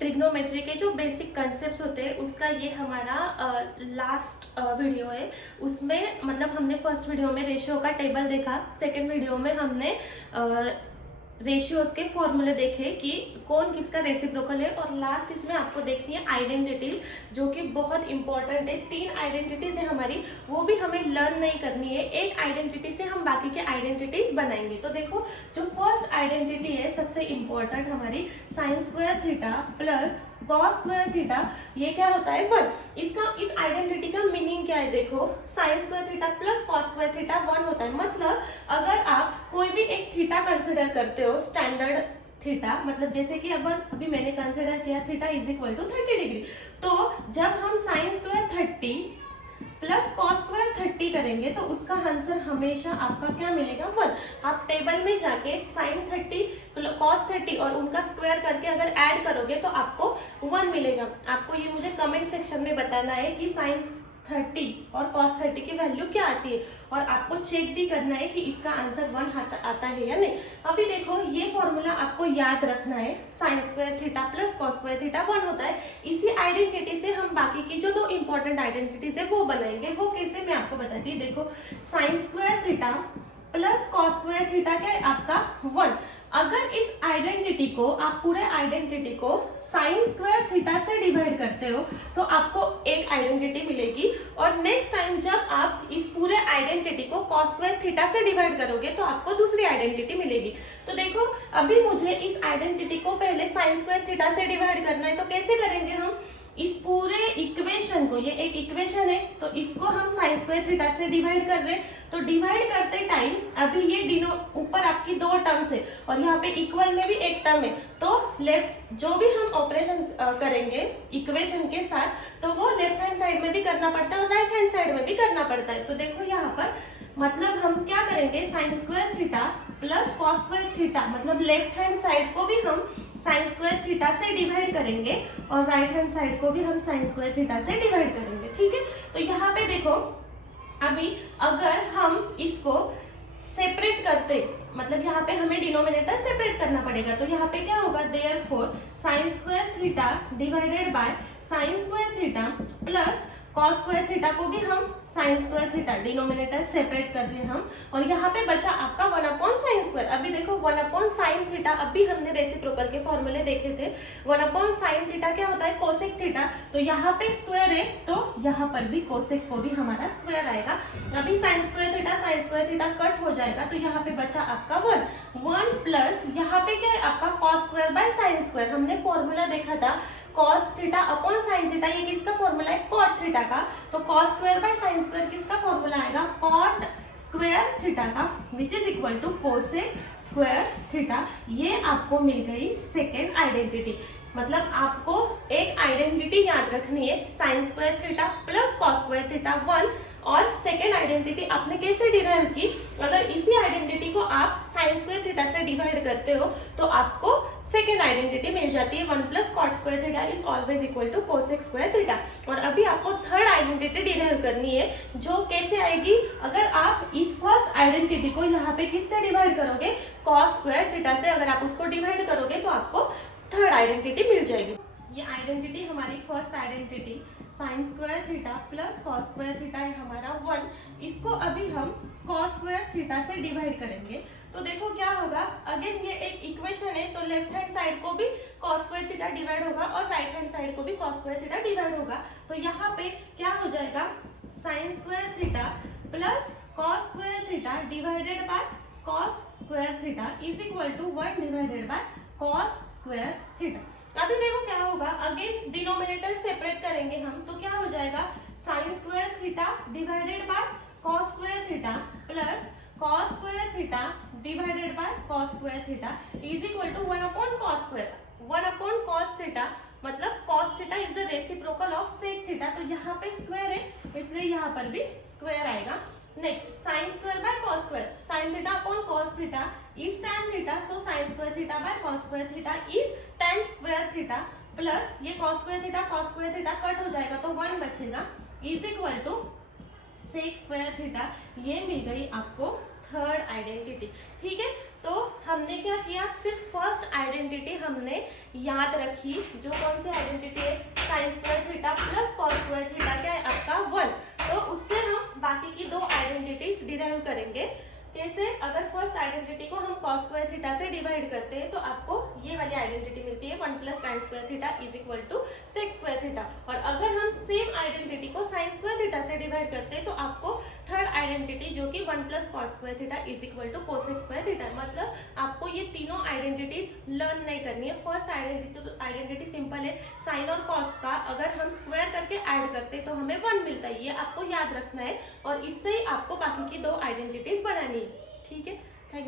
Trigonometry के जो basic concept होते हैं उसका ये हमारा लास्ट वीडियो है। उसमें मतलब हमने फर्स्ट वीडियो में रेशियो का टेबल देखा, सेकंड वीडियो में हमने रेशियोज के फॉर्मूले देखे कि कौन किसका रेसिप्रोकल है, और लास्ट इसमें आपको देखनी है आइडेंटिटीज, जो कि बहुत इंपॉर्टेंट है। 3 आइडेंटिटीज है हमारी, वो भी हमें लर्न नहीं करनी है। एक आइडेंटिटी से हम बाकी के आइडेंटिटीज बनाएंगे। तो देखो, जो फर्स्ट आइडेंटिटी है सबसे इंपॉर्टेंट हमारी, sign square theta plus cos square theta, ये क्या होता है 1। इसका इस आइडेंटिटी का मीनिंग क्या है, देखो sign square theta plus cos square theta 1 होता है। मतलब अगर आप कोई भी एक थीटा कंसिडर करते हो, स्टैंडर्ड थीटा, मतलब जैसे कि अभी मैंने कंसिडर किया theta is equal to 30 degree, तो जब हम sine square 30 plus cos square 30 करेंगे तो उसका आंसर हमेशा आपका क्या मिलेगा 1। आप टेबल में जाके साइन 30 कॉस 30 और उनका स्क्वायर करके अगर ऐड करोगे तो आपको 1 मिलेगा। आपको ये मुझे कमेंट सेक्शन में बताना है कि साइन 30 और cos 30 की वैल्यू क्या आती है, और आपको चेक भी करना है कि इसका आंसर 1 आता है या नहीं। अभी देखो, ये फॉर्मूला आपको याद रखना है, sign square theta plus cos square theta 1 होता है। इसी आइडेंटिटी से हम बाकी की जो 2 इंपॉर्टेंट आइडेंटिटीज है वो बनाएंगे। वो कैसे, मैं आपको बताती हूँ। देखो, sign square theta plus cos square theta क्या है आपका 1। अगर इस आइडेंटिटी को, आप पूरे आइडेंटिटी को साइन स्क्वायर थीटा से डिवाइड करते हो तो आपको एक आइडेंटिटी मिलेगी, और नेक्स्ट टाइम जब आप इस पूरे आइडेंटिटी को cos स्क्वायर थीटा से डिवाइड करोगे तो आपको दूसरी आइडेंटिटी मिलेगी। तो देखो, अभी मुझे इस आइडेंटिटी को पहले साइन स्क्वायर थीटा से डिवाइड करना है, तो कैसे करेंगे हम, इस पूरे इक्वेशन को, ये एक इक्वेशन है तो इसको हम साइन स्क्वायर थीटा से डिवाइड कर रहे हैं। तो डिवाइड करते टाइम अभी ये ऊपर आपकी 2 टर्म्स है और यहाँ पे इक्वल में भी एक टर्म है, तो लेफ्ट जो भी हम ऑपरेशन करेंगे इक्वेशन के साथ, तो वो लेफ्ट हैंड साइड में भी करना पड़ता है और राइट हैंड साइड में भी करना पड़ता है। तो देखो यहाँ पर मतलब हम क्या करेंगे, sign square theta plus cos square theta, मतलब लेफ्ट हैंड साइड को भी हम साइन स्क्वायर थीटा से डिवाइड करेंगे और राइट हैंड साइड को भी हम साइन स्क्वायर थीटा से डिवाइड करेंगे। ठीक है, तो यहाँ पे देखो, अभी अगर हम इसको सेपरेट करते, मतलब यहाँ पे हमें डिनोमिनेटर सेपरेट करना पड़ेगा, तो यहाँ पे क्या होगा, therefore sign square theta divided bye sine square theta plus cos square theta को भी हम sine square theta, denominator separate कर रहे हैं हम, और यहाँ पे बचा आपका 1 साइन स्क्वायर। अभी देखो 1 साइन थीटा, अभी हमने रेसिप्रोकल के फॉर्मूले देखे थे, 1 साइन थीटा क्या होता है, कोसेक थीटा, तो यहाँ पे स्क्वायर है तो यहाँ पर भी कोसेक को भी हमारा स्क्वायर आएगा। अभी साइन स्क्वायर थीटा कट हो जाएगा तो यहाँ पे बचा आपका 1 प्लस यहाँ पे क्या है आपका cos square by sine square. हमने फॉर्मूला देखा था cos theta upon sine theta, ये किसका फॉर्मूला है, cot थीटा का, तो cos square by sine square किसका फॉर्मूला आएगा, cot स्क्वायर थीटा का, which is equal to cosec square theta. ये आपको मिल गई सेकेंड आइडेंटिटी। मतलब आपको एक आइडेंटिटी याद रखनी है, sign square theta plus cos square theta 1, और सेकेंड आइडेंटिटी आपने कैसे डिराइव की, अगर इसी आइडेंटिटी को आप साइन स्क्वायर थीटा से डिवाइड करते हो तो आपको सेकेंड आइडेंटिटी मिल जाती है, 1 plus cot square theta is always equal to cosec square theta. और अभी आपको थर्ड आइडेंटिटी डिराइव करनी है, जो कैसे आएगी, अगर आप इस फर्स्ट आइडेंटिटी को यहाँ पे किससे डिवाइड करोगे, कॉस स्क्वायर थीटा से, अगर आप उसको डिवाइड करोगे तो आपको थर्ड आइडेंटिटी मिल जाएगी। ये आइडेंटिटी हमारी first identity sign square theta plus cos square theta है हमारा 1, इसको अभी हम कॉस स्क्वायर थीटा से डिवाइड करेंगे। तो देखो क्या होगा, अगेन ये एक इक्वेशन है तो लेफ्ट हैंड साइड को भी कॉस स्क्वायर थीटा डिवाइड होगा और राइट हैंड साइड को भी कॉस स्क्वायर थीटा डिवाइड होगा। तो यहाँ पे क्या हो जाएगा, sine square theta plus cos square theta divided by cos square theta is equal to 1 divided by cos square theta. अभी देखो क्या होगा, अगेन डिनोमिनेटर सेपरेट करेंगे हम, तो क्या हो जाएगा, sine square theta divided by cos square theta plus cos square theta divided by cos square theta is equal to 1 upon cos square, 1 upon cos theta, मतलब cos theta is the reciprocal of sec theta, तो यहाँ पे square है इसलिए यहाँ पर भी square आएगा। Next sine square by cos square, sine theta upon cos theta is tan theta, so sine square theta by cos square theta is tan square theta, plus ये कॉस स्क्वायर थीटा कट हो जाएगा तो 1 बचेगा, is equal to sec square theta. ये मिल गई आपको third identity. ठीक है, तो हमने क्या किया, सिर्फ फर्स्ट आइडेंटिटी हमने याद रखी, जो कौन सी आइडेंटिटी है, sign square theta plus cos square theta क्या है आपका 1। तो उससे हम बाकी की दो आइडेंटिटीज डिराइव करेंगे। कैसे, अगर फर्स्ट आइडेंटिटी को हम कॉस स्क्वायर थीटा से डिवाइड करते हैं तो आपको ये वाली आइडेंटिटी मिलती है 1 प्लस tan square theta is equal to sec square theta. और अगर हम सेम आइडेंटिटी को साइन स्क्वायर थीटा से डिवाइड करते हैं तो आपको थर्ड आइडेंटिटी जो कि 1 plus cot square theta is equal to cosec square theta. मतलब आपको ये तीनों आइडेंटिटीज लर्न नहीं करनी है। फर्स्ट आइडेंटिटी सिंपल है, साइन और कॉस का अगर हम स्क्वायर करके ऐड करते हैं तो हमें 1 मिलता है, ये आपको याद रखना है और इससे ही आपको बाकी की दो आइडेंटिटीज बनानी है। ठीक है, थैंक यू।